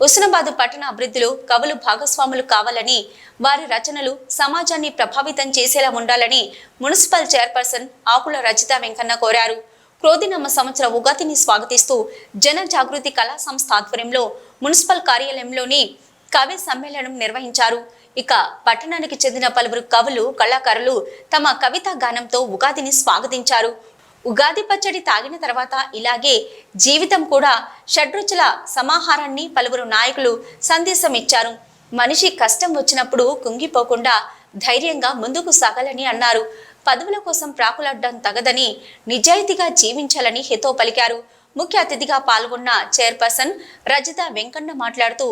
హుస్నాబాద్ పట్టణ అభివృద్ధిలో కవులు భాగస్వాములు కావాలని, వారి రచనలు సమాజాన్ని ప్రభావితం చేసేలా ఉండాలని మున్సిపల్ చైర్పర్సన్ ఆకుల రజిత వెంకన్న కోరారు. క్రోధినామ సంవత్సర ఉగాదిని స్వాగతిస్తూ జన జాగృతి కళా సంస్థ ఆధ్వర్యంలో మున్సిపల్ కార్యాలయంలోని కవి సమ్మేళనం నిర్వహించారు. ఇక పట్టణానికి చెందిన పలువురు కవులు, కళాకారులు తమ కవితా గానంతో ఉగాదిని స్వాగతించారు. ఉగాది పచ్చడి తాగిన తర్వాత ఇలాగే జీవితం కూడా షడ్రుచుల సమాహారాన్ని పలువురు నాయకులు సందేశం ఇచ్చారు. మనిషి కష్టం వచ్చినప్పుడు కుంగిపోకుండా ధైర్యంగా ముందుకు సాగాలని అన్నారు. పదవుల కోసం ప్రాకులాడడం తగదని, నిజాయితీగా జీవించాలని హితో పలికారు. ముఖ్య అతిథిగా పాల్గొన్న చైర్పర్సన్ రజిత వెంకన్న మాట్లాడుతూ,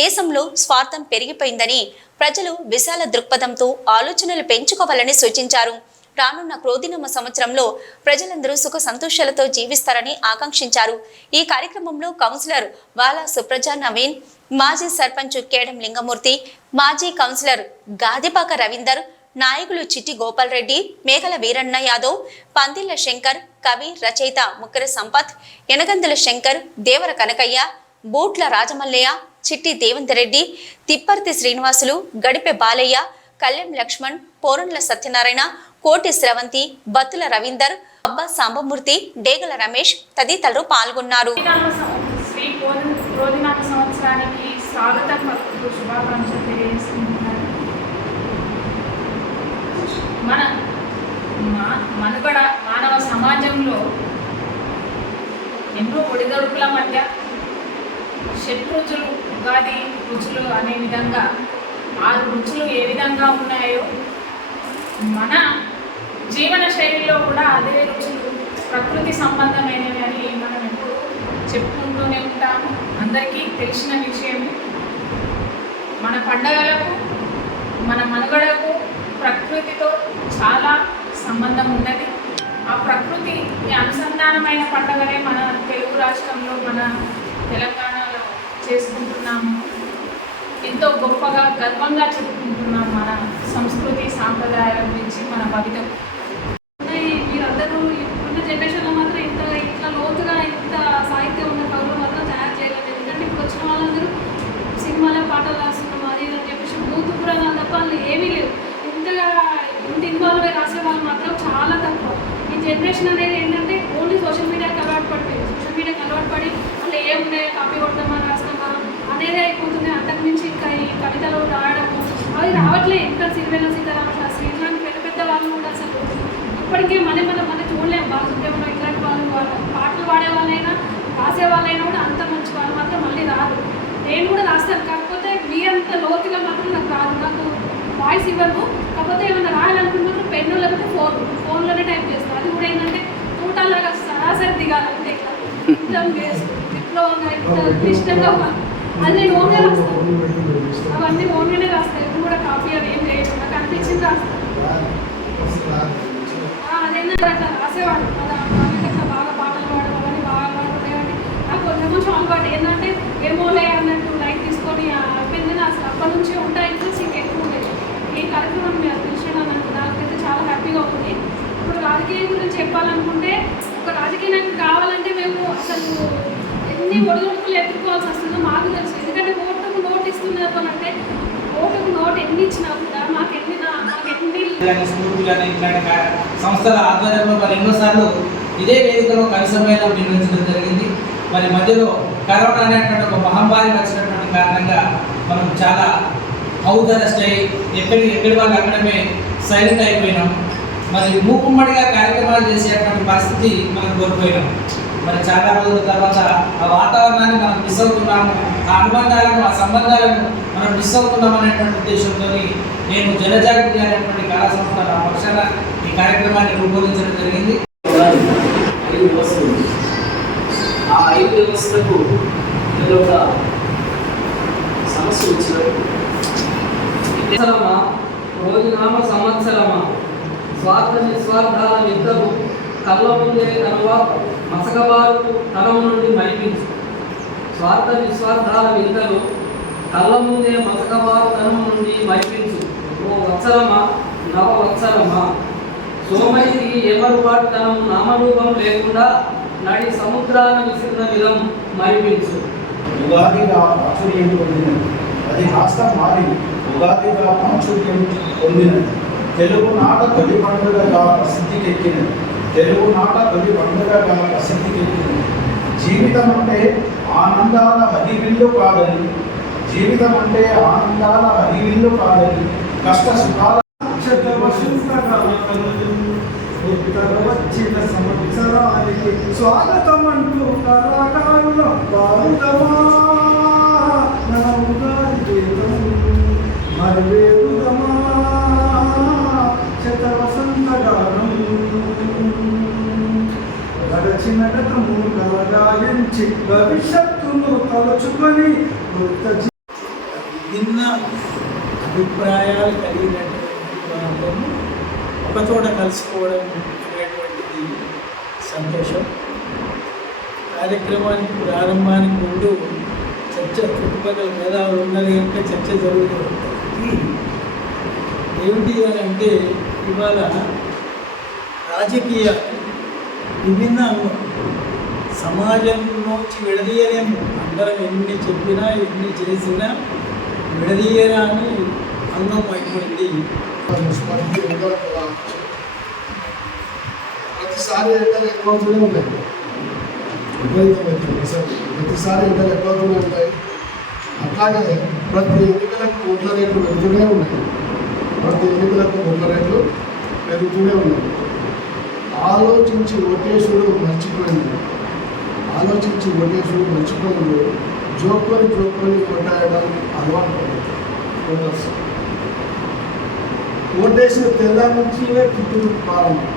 దేశంలో స్వార్థం పెరిగిపోయిందని, ప్రజలు విశాల దృక్పథంతో ఆలోచనలు పెంచుకోవాలని సూచించారు. రానున్న క్రోధినామ సంవత్సరంలో ప్రజలందరూ సుఖ సంతోషాలతో జీవిస్తారని ఆకాంక్షించారు. ఈ కార్యక్రమంలో కౌన్సిలర్ వాలా సుప్రజ నవీన్, మాజీ సర్పంచ్ కేడం లింగమూర్తి, మాజీ కౌన్సిలర్ గాదిపాక రవీందర్, నాయకులు చిట్టి గోపాల్ రెడ్డి, మేఘల వీరన్న యాదవ్, పందిళ్ల శంకర్, కవి రచయిత ముక్కర సంపత్, యనగందుల శంకర్, దేవర కనకయ్య, బూట్ల రాజమల్లయ్య, చిట్టి దేవంత్ రెడ్డి, తిప్పర్తి శ్రీనివాసులు, గడిపె బాలయ్య, కళ్యాణ్ లక్ష్మణ్, పోరండ్ల సత్యనారాయణ, కోటి స్రవంతి, బత్తుల రవీందర్, అబ్బా సాంబమూర్తి, డేగల రమేష్ తదితరులు పాల్గొన్నారు. మనుగడ మానవ సమాజంలో ఎన్నో ఒడిదొడుకుల మధ్య షడ్రుచులు, ఉగాది రుచులు అనే విధంగా 6 రుచులు ఏ విధంగా ఉన్నాయో మన జీవన శైలిలో కూడా అదే రుచులు ప్రకృతి సంబంధమైనవి అని మనం ఎప్పుడు చెప్పుకుంటూనే ఉంటాము. అందరికీ తెలిసిన విషయం. మన పండగలకు, మన మనుగడకు ప్రకృతితో చాలా సంబంధం ఉన్నది. ఆ ప్రకృతి అనుసంధానమైన పండుగలే మన తెలుగు రాష్ట్రంలో, మన తెలంగాణలో చేసుకుంటున్నాము. ఎంతో గొప్పగా గర్వంగా చెప్పుకుంటున్నాం మన సంస్కృతి సాంప్రదాయాల గురించి, మన భవిత. మీరందరూ ఇప్పుడున్న జనరేషన్లో మాత్రం ఇట్లా లోతుగా ఇంత సాహిత్యం ఉన్న కవులు మాత్రం తయారు చేయలేదు. ఎందుకంటే ఇప్పుడు వచ్చిన వాళ్ళందరూ సినిమాలో పాటలు రాస్తున్నాం అది అని చెప్పేసి భూత పురాణాలు తప్ప వాళ్ళు ఏమీ లేవు. ఇంత ఇన్వాల్వ్ అయ్యి రాసే వాళ్ళు మాత్రం చాలా తక్కువ. ఈ జనరేషన్ అనేది ఏంటంటే ఓన్లీ సోషల్ మీడియాకి అలవాటు పడిపోయింది. సోషల్ మీడియాకి అలవాటు పడి వాళ్ళు ఏమున్నాయో కాపీ కొడతామా రాస్తామా అనేది అయిపోతుంది. అంతకుమించి ఇంకా ఈ కవితలు రాయడము అవి రావట్లే. ఇంకా సిరివెల్ల సీతారామ శాస్త్రి ఇట్లాంటి పెద్ద పెద్ద వాళ్ళు కూడా అసలు ఇప్పటికే మన చూడలేము. బాలసుబ్రహ్మణ్యం ఇట్లాంటి వాళ్ళు పాటలు పాడే వాళ్ళైనా రాసే వాళ్ళైనా కూడా అంత మంచి వాళ్ళు మాత్రం మళ్ళీ రాదు. నేను కూడా రాస్తాను, కాకపోతే మీ అంత లోతుగా మాత్రం నాకు రాదు. నాకు వాయిస్ ఇవ్వను. కాకపోతే ఏమైనా రాయాలనుకుంటే పెన్ను లేకపోతే ఫోన్లోనే టైప్ చేస్తాను. అది కూడా ఏంటంటే తూటాలాగా సరాసరి దిగాలంటే ఇట్లా విప్లవంగా ఇంత క్లిష్టంగా అది నేను ఓన్గా రాస్తాను. అవన్నీ ఓన్గానే రాస్తాను. ఎప్పుడు కూడా కాపీ అవి ఏం లేదు. నాకు అనిపించింది రాస్తాను. అదేంటంటే అట్లా రాసేవాడు అట్లా బాగా పాటలు పాడడం అవన్నీ బాగా పాడుకునేవాడిని. నాకు కొంచెం అలవాటు ఏంటంటే ఏమోలే అన్నట్టు లైక్ తీసుకొని అయిపోయింది. అసలు అప్పటి నుంచి ఉంటాయి ఇంట్రెస్ట్ ఇంకెక్కువ ఉండేది. ఈ కార్యక్రమం మీరు తెలిసిన నాకైతే చాలా హ్యాపీగా ఉంది. ఇప్పుడు రాజకీయం గురించి చెప్పాలనుకుంటే ఒక రాజకీయ నాయకుడు కావాలంటే మేము అసలు ఎన్ని ఒడిదొడుకులు ఎదుర్కోవాల్సి వస్తుందో మాకు తెలుసు. ఎందుకంటే ఓటుకు నోటు ఇస్తున్నారు అని అంటే ఓటుకు నోటు ఎన్ని ఇచ్చినా కూడా మాకు సంస్థల ఆధ్వర్యంలో మరి ఎన్నోసార్లు ఇదే వేదికలో కవి సమ్మేళనం నిర్వహించడం జరిగింది. మరి మధ్యలో కరోనా అనేటువంటి ఒక మహమ్మారి వచ్చినటువంటి కారణంగా మనం చాలా అవుదరస్ట్ అయ్యి ఎక్కడి వాళ్ళు అక్కడమే సైలెంట్ అయిపోయినాం. మరి మూకుమ్మడిగా కార్యక్రమాలు చేసేటువంటి పరిస్థితి మనం కోల్పోయినాం. మరి చాలా రోజుల తర్వాత ఆ వాతావరణాన్ని మనం మిస్ అవుతున్నాము, ఆ అనుబంధాలను, ఆ సంబంధాలను మనం మిస్ అవుతున్నాం అనేటువంటి ఉద్దేశంతో నేను జనజాగృతి అనేటువంటి కళా సంస్థ నా పక్షాన ఈ కార్యక్రమాన్ని రూపొందించడం జరిగింది. 5 వ్యవస్థలు, ఆ 5 వ్యవస్థలకు ఏదో ఒక సమస్య వచ్చినప్పుడు రోజునామ సంవత్సరమా స్వార్థ నిస్వార్థాల ఇద్దరు కళ్ళ ముందే కనవా మసకవారు తనము నుండి మైపించు. స్వార్థ నిస్వార్థాల వింతలు కళ్ళ ముందే మసకవారు తనము నుండి మైపించు. ఓ వత్సరమా నవవత్సరమా సోమయికి ఏమరుపాటుతనం నామరూపం లేకుండా నడి సముద్రాన విసిరిన విధం మరిపించు. ఉగాదిగా ప్రాచుర్యం పొందినది. అది కాస్త మారి ఉగాదిగా ప్రాచుర్యం పొందినది. తెలుగునాట తొలి పండుగగా ప్రసిద్ధికెక్కినది. తెలుగునాట తొలి పండుగగా ప్రసిద్ధికెక్కినది. జీవితం అంటే ఆనందాల హరివిల్లు కాదని, జీవితం అంటే ఆనందాల హరివిల్లు కాదని, కష్ట సుఖాల వచ్చిన సంవత్సరానికి స్వాగతం అంటూ కళాకారుల పాడుదమా నా ఉగాది గీతం మరివేదుదమా శత వసంత గానం గడచిన గతము కలగాలించి భవిష్యత్తును తలుచుకొని విభిన్న అభిప్రాయాలు కలిగినటువంటి వాళ్ళను ఒకచోట కలుసుకోవడం అనేటువంటిది సంతోషం. కార్యక్రమానికి ప్రారంభానికి ముందు చర్చ చుట్టుపక్కల మేధావులు ఉన్నది కనుక చర్చ జరుగుతూ ఉంటుంది. ఏమిటి అని అంటే ఇవాళ రాజకీయ విభిన్న సమాజంలోంచి విడదీయలేము. అందరం ఎన్ని చెప్పినా ఎన్ని చేసినా విడదీయరాని అందం అయిపోయింది. ప్రతిసారి ఎండలు ఎక్కువ అవుతూనే ఉన్నాయి. ప్రతిసారి ఎండలు ఎక్కువ అవుతూనే ఉంటాయి. అట్లాగే ప్రతి ఎన్నికలకు ఓట్ల రేట్లు పెరుగుతూనే ఉన్నాయి. ప్రతి ఎన్నికలకు ఓట్ల రేట్లు పెరుగుతూనే ఉన్నాయి. ఆలోచించి ఓటేసుడు మర్చిపోయింది. జోక్కొని కొట్టాయడం అలవాటు ఓటర్స్. ఓటేసిన తెల్లారి నుంచినే తిట్టుడు ప్రారంభం.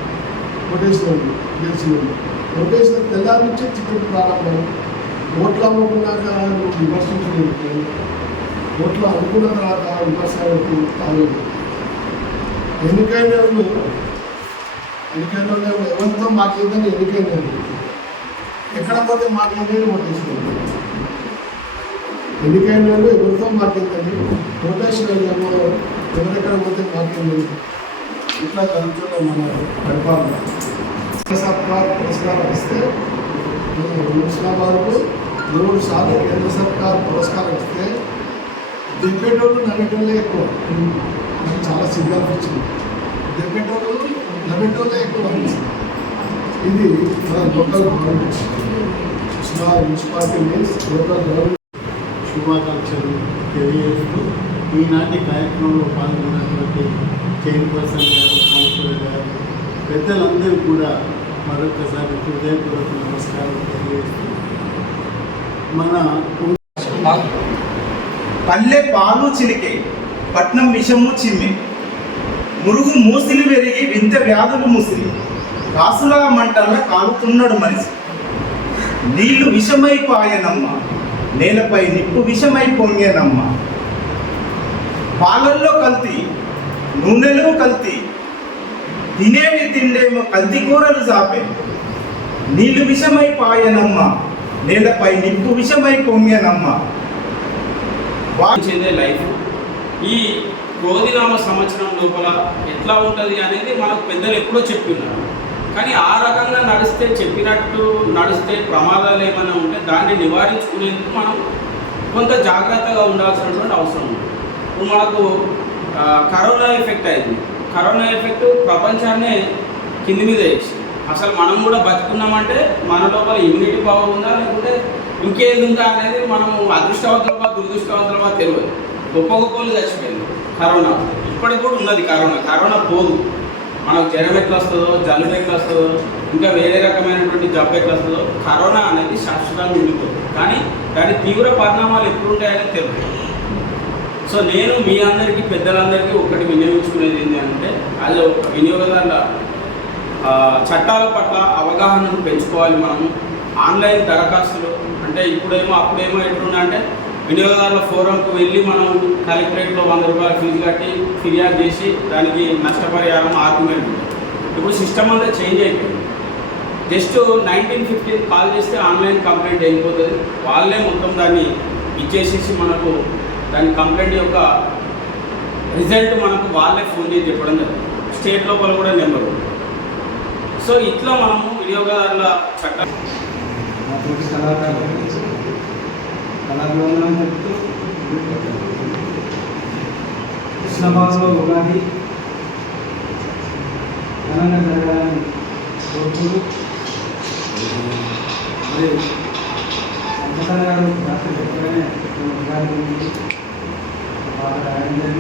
ఓటేసిన తెల్లారి నుంచే తిట్టుడు ప్రారంభం. ఓట్లు అమ్ముకున్నాక నువ్వు విమర్శించలేదు. ఓట్లు అమ్ముకున్న తర్వాత విమర్శలకు తాగలేదు. ఎన్నికైన ఎవరితో మాకేందని ఎన్నికైన ఎక్కడ పోతే మాకేందని ఓటేసుకోండి. ఎన్నికైన ఎవరితో మాకేందని ఓటేసిన ఎవరెక్కడ పోతే మాకేందని ఇట్లా జరుగుతున్న మన పరిపాలన. సర్కార్ పురస్కారం ఇస్తే ముస్లాబాద్కు 3 సార్లు కేంద్ర సర్కార్ పురస్కారం ఇస్తే దిగ్గేటోళ్ళు నవ్వేటోళ్ళే ఎక్కువ. నాకు చాలా సిగ్గు అనిపించింది. దిగ్గేటోళ్ళు నవ్వేటోళ్ళే ఎక్కువ అనిపిస్తుంది. ఇది మన local government. Municipality means local government. శుభాకాంక్షలు తెలియజేస్తూ ఈనాటి కార్యక్రమంలో పాల్గొన్నటువంటి చైర్పర్సన్ గారు, కౌన్సిలర్ గారు, పెద్దలందరూ కూడా మరొకసారి హృదయపూర్వక నమస్కారం తెలియజేస్తూ మన పల్లె పాలు చిలికే పట్నం విషము చిమ్మె మురుగు మూసిలి పెరిగి వింత వ్యాధులు ముసిరి కాసుల మంటల్ల కాలుతున్నాడు మనిషి. నీళ్లు విషమైపాయనమ్మ, నేలపై నిప్పు విషమై పొంగేనమ్మ. పాలల్లో కల్తీ, నూనెలో కల్తీ, తినేటి తిండేమో కల్తీ కూరలు చాపే. నీళ్లు విషమైపాయనమ్మ, నేలపై నిప్పు విషమై పొంగేనమ్మ. చెందే లైఫ్ ఈ క్రోధినామ సంవత్సరం లోపల ఎట్లా ఉంటుంది అనేది మనకు పెద్దలు ఎప్పుడో చెప్తున్నారు. కానీ ఆ రకంగా నడిస్తే, చెప్పినట్టు నడిస్తే ప్రమాదాలు ఏమైనా ఉంటే దాన్ని నివారించుకునేందుకు మనం కొంత జాగ్రత్తగా ఉండాల్సినటువంటి అవసరం ఉంది. ఇప్పుడు మనకు కరోనా ఎఫెక్ట్ అయింది. కరోనా ఎఫెక్ట్ ప్రపంచాన్నే కింది మీద వేసి అసలు మనం కూడా బతుకున్నామంటే మన లోపల ఇమ్యూనిటీ పవర్ ఉందా లేకుంటే ఇంకేది ఉందా అనేది మనము అదృష్టవంతులమా దురదృష్టవంతులమా తెలియదు. గొప్ప గొప్పలు చచ్చిపోయింది కరోనా. ఇప్పటికి కూడా ఉన్నది కరోనా పోదు. మనకు జ్వరం ఎట్లా వస్తుందో, జలుబు ఎట్లా వస్తుందో, ఇంకా వేరే రకమైనటువంటి జబ్బు ఎట్లా వస్తుందో, కరోనా అనేది శాశ్వతంగా ఉండిపోతుంది. కానీ దాని తీవ్ర పరిణామాలు ఎప్పుడు ఉంటాయని తెలియదు. సో నేను మీ అందరికీ, పెద్దలందరికీ ఒకటి వినియోగించుకునేది ఏంటి అంటే, అది ఒక వినియోగదారుల చట్టాల పట్ల అవగాహనను పెంచుకోవాలి. మనము ఆన్లైన్ దరఖాస్తులు అంటే ఇప్పుడేమో అప్పుడేమో ఎట్లుందంటే వినియోగదారుల ఫోరంకు వెళ్ళి మనం కలెక్టరేట్లో 100 రూపాయల ఫీజు కట్టి ఫిర్యాదు చేసి దానికి నష్టపరిహారం ఆర్గ్యుమెంట్. ఇప్పుడు సిస్టమ్ అంతా చేంజ్ అయిపోయింది. జస్ట్ 1915 కాల్ చేస్తే ఆన్లైన్ కంప్లైంట్ అయిపోతుంది. వాళ్ళే మొత్తం దాన్ని ఇచ్చేసేసి మనకు దాని కంప్లైంట్ యొక్క రిజల్ట్ మనకు వాళ్ళే ఫోన్ చేసి చెప్పడం జరుగుతుంది. స్టేట్ లోపల కూడా నెంబర్ ఉంది. సో ఇట్లా మనము వినియోగదారుల చట్టం పాదాభివందనం చెప్తూ కృష్ణమాసంలో ఉగాది ఘనంగా జరగాలని కోరుకుంటూ మరి వెంకటన్న గారు డాక్టర్ చెప్పగానే ఉగాది గురించి బాగా రాయడం జరిగింది.